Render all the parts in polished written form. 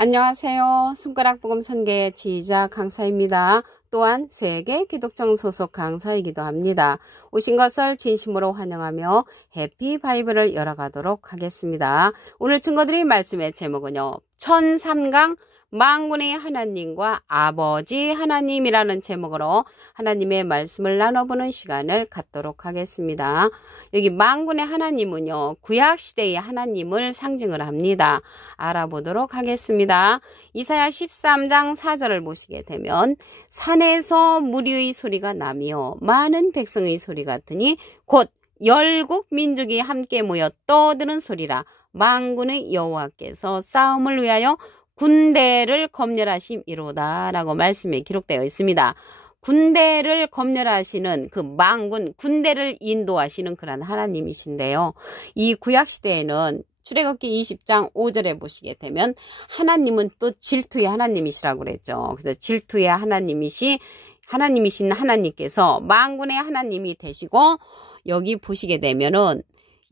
안녕하세요. 손가락복음 선교의 지휘자 강사입니다. 또한 세계 기독정 소속 강사이기도 합니다. 오신 것을 진심으로 환영하며 해피 바이블을 열어가도록 하겠습니다. 오늘 증거드릴 말씀의 제목은요, 천삼강 만군의 하나님과 아버지 하나님이라는 제목으로 하나님의 말씀을 나눠보는 시간을 갖도록 하겠습니다. 여기 만군의 하나님은요, 구약시대의 하나님을 상징을 합니다. 알아보도록 하겠습니다. 이사야 13장 4절을 보시게 되면 산에서 무리의 소리가 나며 많은 백성의 소리 같으니 곧 열국 민족이 함께 모여 떠드는 소리라. 만군의 여호와께서 싸움을 위하여 군대를 검열하심이로다 라고 말씀에 기록되어 있습니다. 군대를 검열하시는 그 만군, 군대를 인도하시는 그런 하나님이신데요. 이 구약시대에는 출애굽기 20장 5절에 보시게 되면 하나님은 또 질투의 하나님이시라고 그랬죠. 그래서 질투의 하나님이신 하나님께서 만군의 하나님이 되시고, 여기 보시게 되면은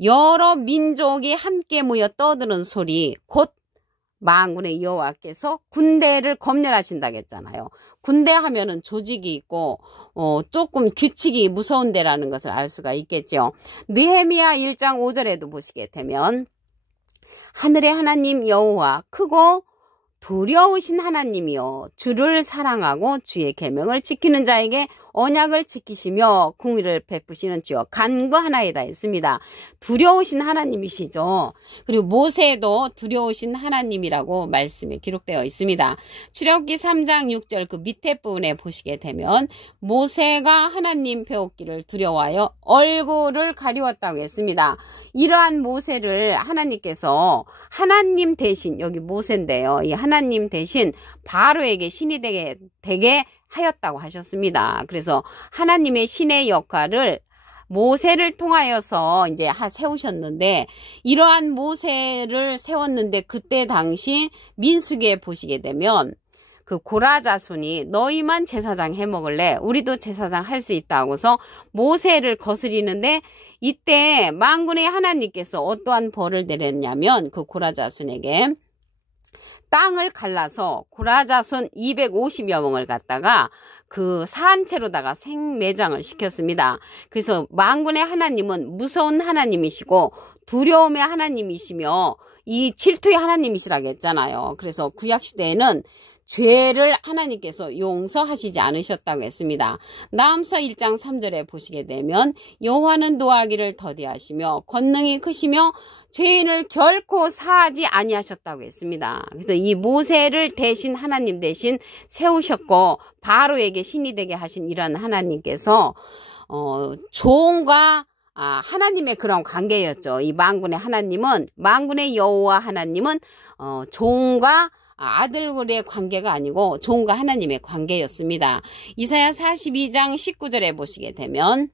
여러 민족이 함께 모여 떠드는 소리, 곧 만군의 여호와께서 군대를 검열하신다고 했잖아요. 군대 하면은 조직이 있고 조금 규칙이 무서운 데라는 것을 알 수가 있겠죠. 느헤미야 1장 5절에도 보시게 되면 하늘의 하나님 여호와 크고 두려우신 하나님이요, 주를 사랑하고 주의 계명을 지키는 자에게 언약을 지키시며 공의를 베푸시는 주여 간구하나이다 했습니다. 두려우신 하나님이시죠. 그리고 모세도 두려우신 하나님이라고 말씀에 기록되어 있습니다. 출애굽기 3장 6절 그 밑에 부분에 보시게 되면 모세가 하나님 배웠기를 두려워하여 얼굴을 가리웠다고 했습니다. 이러한 모세를 하나님께서 하나님 대신, 여기 모세인데요, 이 하나님 대신 바로에게 신이 되게 하였다고 하셨습니다. 그래서 하나님의 신의 역할을 모세를 통하여서 이제 세우셨는데, 이러한 모세를 세웠는데 그때 당시 민수기에 보시게 되면 그 고라 자손이 너희만 제사장 해먹을래? 우리도 제사장 할 수 있다고 해서 모세를 거스리는데, 이때 만군의 하나님께서 어떠한 벌을 내렸냐면 그 고라 자손에게 땅을 갈라서 고라 자손 250여 명을 갖다가 그 산채로다가 생매장을 시켰습니다. 그래서 만군의 하나님은 무서운 하나님이시고 두려움의 하나님이시며 이 질투의 하나님이시라고 했잖아요. 그래서 구약시대에는 죄를 하나님께서 용서하시지 않으셨다고 했습니다. 나음서 1장 3절에 보시게 되면 여호와는 노하기를 더디하시며 권능이 크시며 죄인을 결코 사하지 아니하셨다고 했습니다. 그래서 이 모세를 대신 하나님 대신 세우셨고 바로에게 신이 되게 하신 이런 하나님께서 종과 하나님의 그런 관계였죠. 이 만군의 하나님은, 만군의 여호와 하나님은 종과 아들의 관계가 아니고 종과 하나님의 관계였습니다. 이사야 42장 19절에 보시게 되면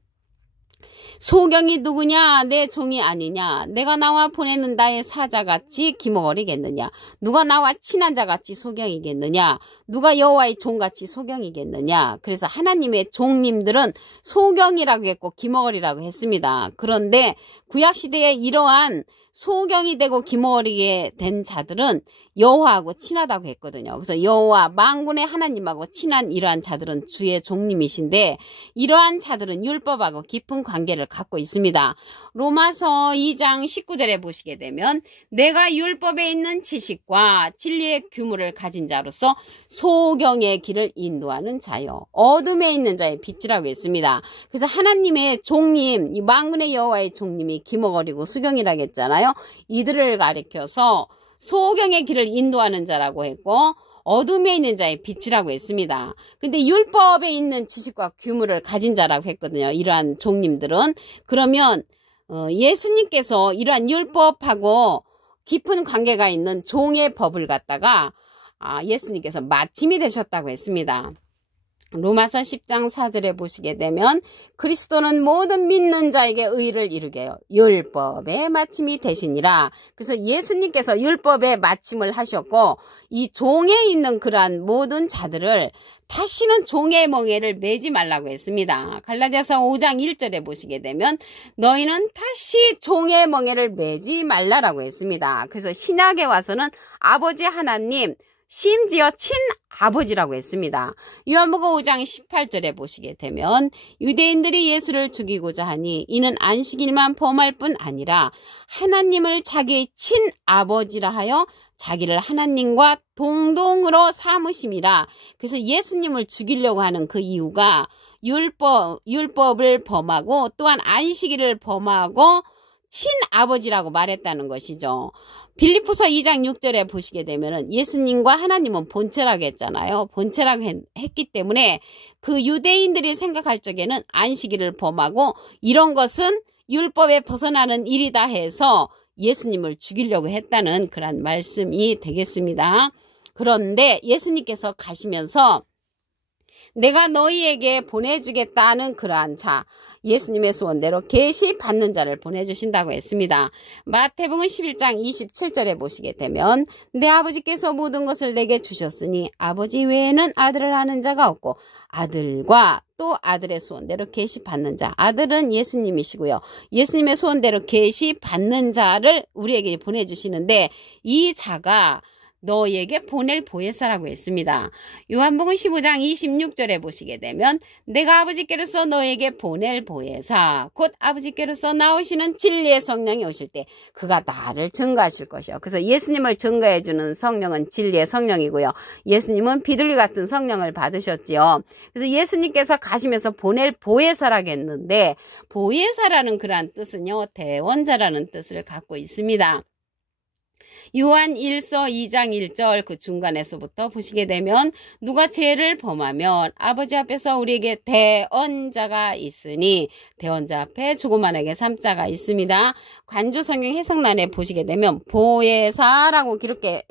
소경이 누구냐? 내 종이 아니냐? 내가 나와 보내는 나의 사자같이 기머거리겠느냐? 누가 나와 친한 자같이 소경이겠느냐? 누가 여호와의 종같이 소경이겠느냐? 그래서 하나님의 종님들은 소경이라고 했고 기머거리라고 했습니다. 그런데 구약시대에 이러한 소경이 되고 기머거리게 된 자들은 여호와하고 친하다고 했거든요. 그래서 여호와 만군의 하나님하고 친한 이러한 자들은 주의 종님이신데, 이러한 자들은 율법하고 깊은 관계를 갖고 있습니다. 로마서 2장 19절에 보시게 되면 내가 율법에 있는 지식과 진리의 규모를 가진 자로서 소경의 길을 인도하는 자요, 어둠에 있는 자의 빛이라고 했습니다. 그래서 하나님의 종님, 이 만군의 여호와의 종님이 기머거리고 수경이라고 했잖아요. 이들을 가리켜서 소경의 길을 인도하는 자라고 했고 어둠에 있는 자의 빛이라고 했습니다. 근데 율법에 있는 지식과 규모를 가진 자라고 했거든요, 이러한 종님들은. 그러면 예수님께서 이러한 율법하고 깊은 관계가 있는 종의 법을 갖다가 예수님께서 마침이 되셨다고 했습니다. 로마서 10장 4절에 보시게 되면 그리스도는 모든 믿는 자에게 의를 이루게 해요. 율법의 마침이 되시니라. 그래서 예수님께서 율법의 마침을 하셨고 이 종에 있는 그러한 모든 자들을 다시는 종의 멍에를 매지 말라고 했습니다. 갈라디아서 5장 1절에 보시게 되면 너희는 다시 종의 멍에를 매지 말라라고 했습니다. 그래서 신약에 와서는 아버지 하나님 심지어 친아버지라고 했습니다. 요한복음 5장 18절에 보시게 되면 유대인들이 예수를 죽이고자 하니 이는 안식일만 범할 뿐 아니라 하나님을 자기의 친아버지라 하여 자기를 하나님과 동등으로 삼으심이라. 그래서 예수님을 죽이려고 하는 그 이유가 율법을 범하고 또한 안식일을 범하고 친아버지라고 말했다는 것이죠. 빌립보서 2장 6절에 보시게 되면 예수님과 하나님은 본체라고 했잖아요. 본체라고 했기 때문에 그 유대인들이 생각할 적에는 안식일을 범하고 이런 것은 율법에 벗어나는 일이다 해서 예수님을 죽이려고 했다는 그런 말씀이 되겠습니다. 그런데 예수님께서 가시면서 내가 너희에게 보내주겠다는 그러한 자, 예수님의 소원대로 계시 받는 자를 보내주신다고 했습니다. 마태복음 11장 27절에 보시게 되면 내 아버지께서 모든 것을 내게 주셨으니 아버지 외에는 아들을 아는 자가 없고 아들과 또 아들의 소원대로 계시 받는 자, 아들은 예수님이시고요. 예수님의 소원대로 계시 받는 자를 우리에게 보내주시는데 이 자가 너에게 보낼 보혜사라고 했습니다. 요한복음 15장 26절에 보시게 되면 내가 아버지께로서 너에게 보낼 보혜사 곧 아버지께로서 나오시는 진리의 성령이 오실 때 그가 나를 증거하실 것이요. 그래서 예수님을 증거해 주는 성령은 진리의 성령이고요. 예수님은 비둘기 같은 성령을 받으셨지요. 그래서 예수님께서 가시면서 보낼 보혜사라고 했는데 보혜사라는 그러한 뜻은요. 대원자라는 뜻을 갖고 있습니다. 요한 1서 2장 1절 그 중간에서부터 보시게 되면 누가 죄를 범하면 아버지 앞에서 우리에게 대언자가 있으니 대언자 앞에 조그만하게 3자가 있습니다. 관조 성경 해석란에 보시게 되면 보혜사라고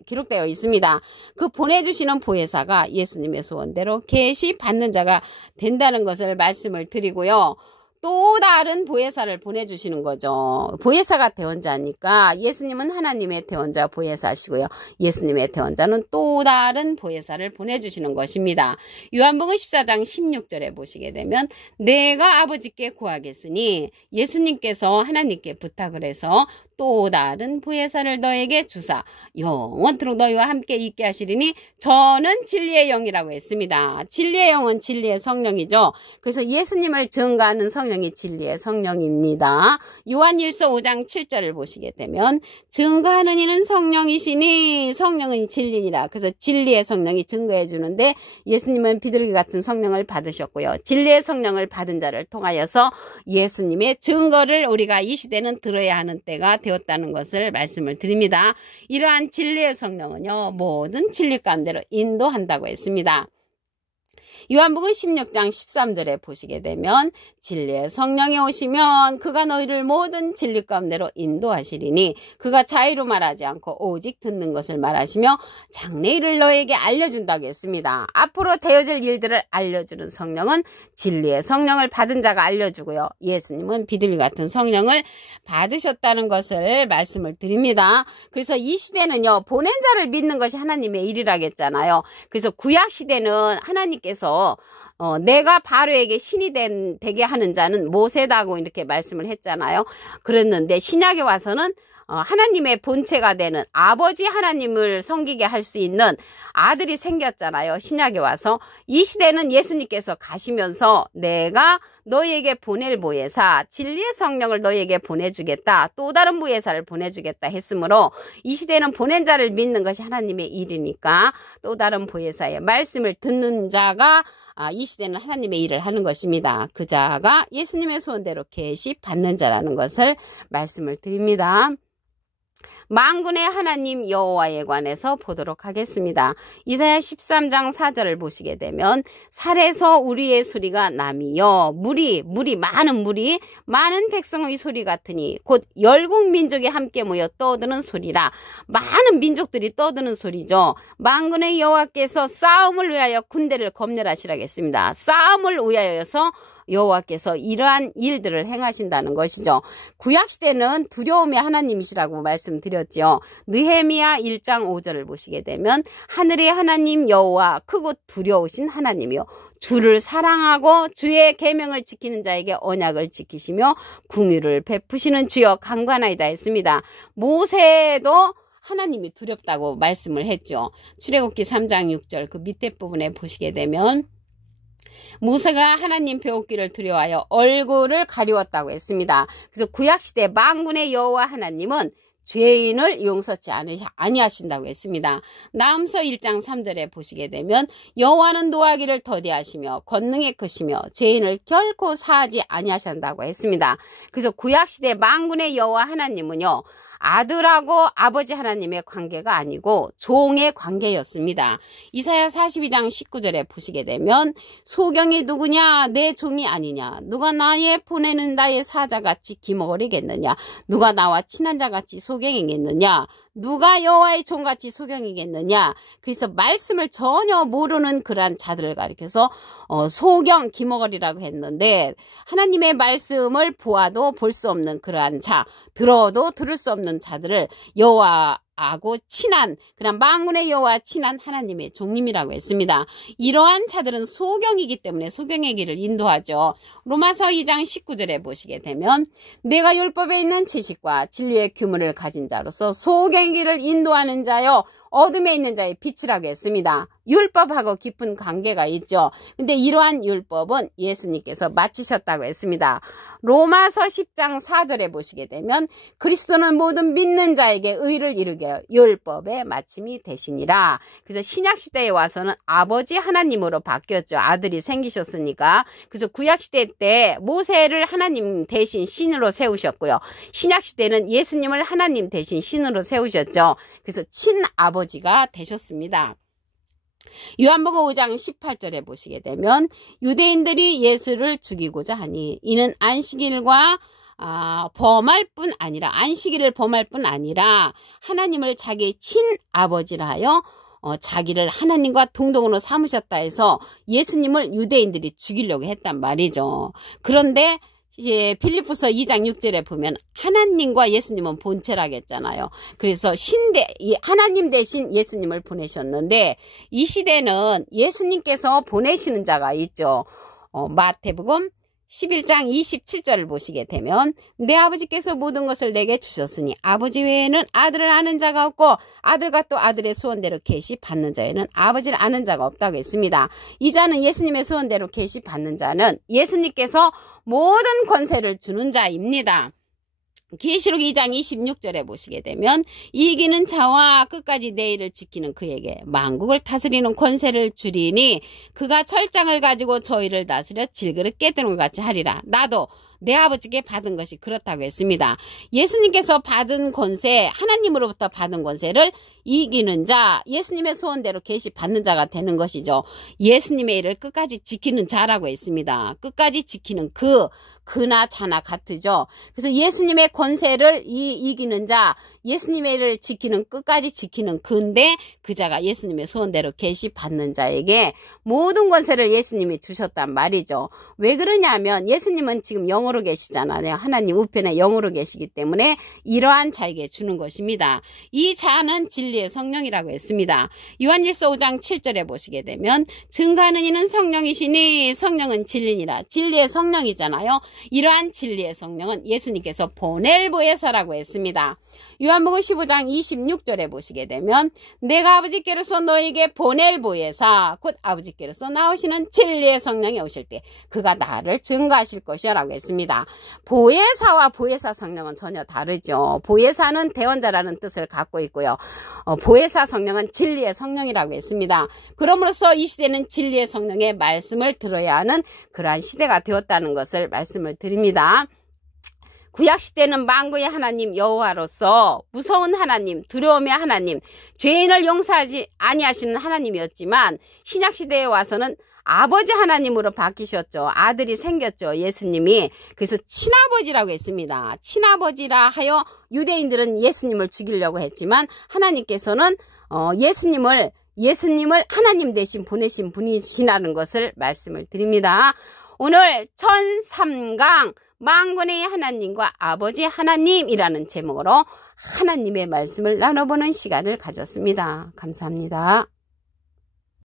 기록되어 있습니다. 그 보내주시는 보혜사가 예수님의 소원대로 계시 받는 자가 된다는 것을 말씀을 드리고요. 또 다른 보혜사를 보내주시는 거죠. 보혜사가 대원자니까 예수님은 하나님의 대원자 보혜사시고요. 예수님의 대원자는 또 다른 보혜사를 보내주시는 것입니다. 요한복음 14장 16절에 보시게 되면 내가 아버지께 구하겠으니 예수님께서 하나님께 부탁을 해서 또 다른 보혜사를 너에게 주사 영원토록 너희와 함께 있게 하시리니 저는 진리의 영이라고 했습니다. 진리의 영은 진리의 성령이죠. 그래서 예수님을 증거하는 성령이 진리의 성령입니다. 요한 1서 5장 7절을 보시게 되면 증거하는 이는 성령이시니 성령은 진리니라. 그래서 진리의 성령이 증거해 주는데 예수님은 비둘기 같은 성령을 받으셨고요. 진리의 성령을 받은 자를 통하여서 예수님의 증거를 우리가 이 시대는 들어야 하는 때가 되었다는 것을 말씀을 드립니다. 이러한 진리의 성령은요. 모든 진리 가운데로 인도한다고 했습니다. 요한복음 16장 13절에 보시게 되면 진리의 성령이 오시면 그가 너희를 모든 진리 가운데로 인도하시리니 그가 자의로 말하지 않고 오직 듣는 것을 말하시며 장래일을 너에게 알려준다고 했습니다. 앞으로 되어질 일들을 알려주는 성령은 진리의 성령을 받은 자가 알려주고요. 예수님은 비둘기 같은 성령을 받으셨다는 것을 말씀을 드립니다. 그래서 이 시대는요. 보낸 자를 믿는 것이 하나님의 일이라고 했잖아요. 그래서 구약 시대는 하나님께서 내가 바로에게 신이 되게 하는 자는 모세다고 이렇게 말씀을 했잖아요. 그랬는데 신약에 와서는 하나님의 본체가 되는 아버지 하나님을 섬기게 할 수 있는 아들이 생겼잖아요. 신약에 와서 이 시대는 예수님께서 가시면서 내가 너희에게 보낼 보혜사 진리의 성령을 너희에게 보내주겠다. 또 다른 보혜사를 보내주겠다 했으므로 이 시대는 보낸 자를 믿는 것이 하나님의 일이니까 또 다른 보혜사의 말씀을 듣는 자가 이 시대는 하나님의 일을 하는 것입니다. 그 자가 예수님의 소원대로 계시 받는 자라는 것을 말씀을 드립니다. 만군의 하나님 여호와에 관해서 보도록 하겠습니다. 이사야 13장 4절을 보시게 되면 살에서 우리의 소리가 남이여 물이 많은 백성의 소리 같으니 곧 열국 민족이 함께 모여 떠드는 소리라. 많은 민족들이 떠드는 소리죠. 만군의 여호와께서 싸움을 위하여 군대를 검열하시라겠습니다. 싸움을 위하여서 여호와께서 이러한 일들을 행하신다는 것이죠. 구약시대는 두려움의 하나님이시라고 말씀드렸죠. 느헤미야 1장 5절을 보시게 되면 하늘의 하나님 여호와 크고 두려우신 하나님이요 주를 사랑하고 주의 계명을 지키는 자에게 언약을 지키시며 긍휼을 베푸시는 주여 강관하이다 했습니다. 모세도 하나님이 두렵다고 말씀을 했죠. 출애굽기 3장 6절 그 밑에 부분에 보시게 되면 모세가 하나님 배웠기를 두려워하여 얼굴을 가리웠다고 했습니다. 그래서 구약시대 만군의 여호와 하나님은 죄인을 용서치 아니하신다고 했습니다. 나음서 1장 3절에 보시게 되면 여호와는 노하기를 더디하시며 권능에 크시며 죄인을 결코 사하지 아니하신다고 했습니다. 그래서 구약시대 만군의 여호와 하나님은요 아들하고 아버지 하나님의 관계가 아니고 종의 관계였습니다. 이사야 42장 19절에 보시게 되면 소경이 누구냐 내 종이 아니냐 누가 나의 보내는 나의 사자같이 기머거리겠느냐 누가 나와 친한 자같이 소경이겠느냐 누가 여호와의 종같이 소경이겠느냐. 그래서 말씀을 전혀 모르는 그러한 자들을 가리켜서 소경 기머거리라고 했는데 하나님의 말씀을 보아도 볼 수 없는 그러한 자 들어도 들을 수 없는 자들을 여호와하고 친한 그냥 만군의 여호와 친한 하나님의 종님이라고 했습니다. 이러한 자들은 소경이기 때문에 소경의 길을 인도하죠. 로마서 2장 19절에 보시게 되면 내가 율법에 있는 지식과 진리의 규문을 가진 자로서 소경의 길을 인도하는 자여 어둠에 있는 자의 빛이라고 했습니다. 율법하고 깊은 관계가 있죠. 근데 이러한 율법은 예수님께서 마치셨다고 했습니다. 로마서 10장 4절에 보시게 되면 그리스도는 모든 믿는 자에게 의를 이루게 율법의 마침이 되시니라. 그래서 신약시대에 와서는 아버지 하나님으로 바뀌었죠. 아들이 생기셨으니까. 그래서 구약시대 때 모세를 하나님 대신 신으로 세우셨고요. 신약시대는 예수님을 하나님 대신 신으로 세우셨죠. 그래서 친아버지가 되셨습니다. 요한복음 5장 18절에 보시게 되면 유대인들이 예수를 죽이고자 하니 이는 안식일과 범할 뿐 아니라 안식일을 범할 뿐 아니라 하나님을 자기의 친아버지라 하여 자기를 하나님과 동등으로 삼으셨다 해서 예수님을 유대인들이 죽이려고 했단 말이죠. 그런데 빌립보서 2장 6절에 보면 하나님과 예수님은 본체라겠잖아요. 그래서 하나님 대신 예수님을 보내셨는데 이 시대는 예수님께서 보내시는 자가 있죠. 마태복음 11장 27절을 보시게 되면 내 아버지께서 모든 것을 내게 주셨으니 아버지 외에는 아들을 아는 자가 없고 아들과 또 아들의 소원대로 계시 받는 자에는 아버지를 아는 자가 없다고 했습니다. 이 자는 예수님의 소원대로 계시 받는 자는 예수님께서 모든 권세를 주는 자입니다. 계시록 2장 26절에 보시게 되면 이기는 자와 끝까지 내 일을 지키는 그에게 만국을 다스리는 권세를 주리니 그가 철장을 가지고 저희를 다스려 질그릇 깨뜨는 것 같이 하리라. 나도 내 아버지께 받은 것이 그렇다고 했습니다. 예수님께서 받은 권세, 하나님으로부터 받은 권세를 이기는 자, 예수님의 소원대로 계시 받는 자가 되는 것이죠. 예수님의 일을 끝까지 지키는 자라고 했습니다. 끝까지 지키는 그나 자나 같으죠. 그래서 예수님의 권세를 이기는 자, 예수님의 일을 지키는 끝까지 지키는 그인데 그 자가 예수님의 소원대로 계시 받는 자에게 모든 권세를 예수님이 주셨단 말이죠. 왜 그러냐면 예수님은 지금 영으로 계시잖아요. 하나님 우편에 영으로 계시기 때문에 이러한 자에게 주는 것입니다. 이 자는 진리의 성령이라고 했습니다. 요한일서 5장 7절에 보시게 되면 증거하는 이는 성령이시니 성령은 진리니라. 진리의 성령이잖아요. 이러한 진리의 성령은 예수님께서 보낼 보혜사라고 했습니다. 요한복음 15장 26절에 보시게 되면 내가 아버지께로서 너에게 보낼 보혜사 곧 아버지께로서 나오시는 진리의 성령이 오실 때 그가 나를 증거하실 것이야 라고 했습니다. 보혜사와 보혜사 성령은 전혀 다르죠. 보혜사는 대언자라는 뜻을 갖고 있고요. 보혜사 성령은 진리의 성령이라고 했습니다. 그러므로써 이 시대는 진리의 성령의 말씀을 들어야 하는 그러한 시대가 되었다는 것을 말씀을 드립니다. 구약시대는 만구의 하나님 여호와로서 무서운 하나님, 두려움의 하나님, 죄인을 용서하지 아니하시는 하나님이었지만 신약시대에 와서는 아버지 하나님으로 바뀌셨죠. 아들이 생겼죠. 예수님이. 그래서 친아버지라고 했습니다. 친아버지라 하여 유대인들은 예수님을 죽이려고 했지만 하나님께서는 예수님을 하나님 대신 보내신 분이시라는 것을 말씀을 드립니다. 오늘 천삼강 만군의 하나님과 아버지 하나님이라는 제목으로 하나님의 말씀을 나눠보는 시간을 가졌습니다. 감사합니다.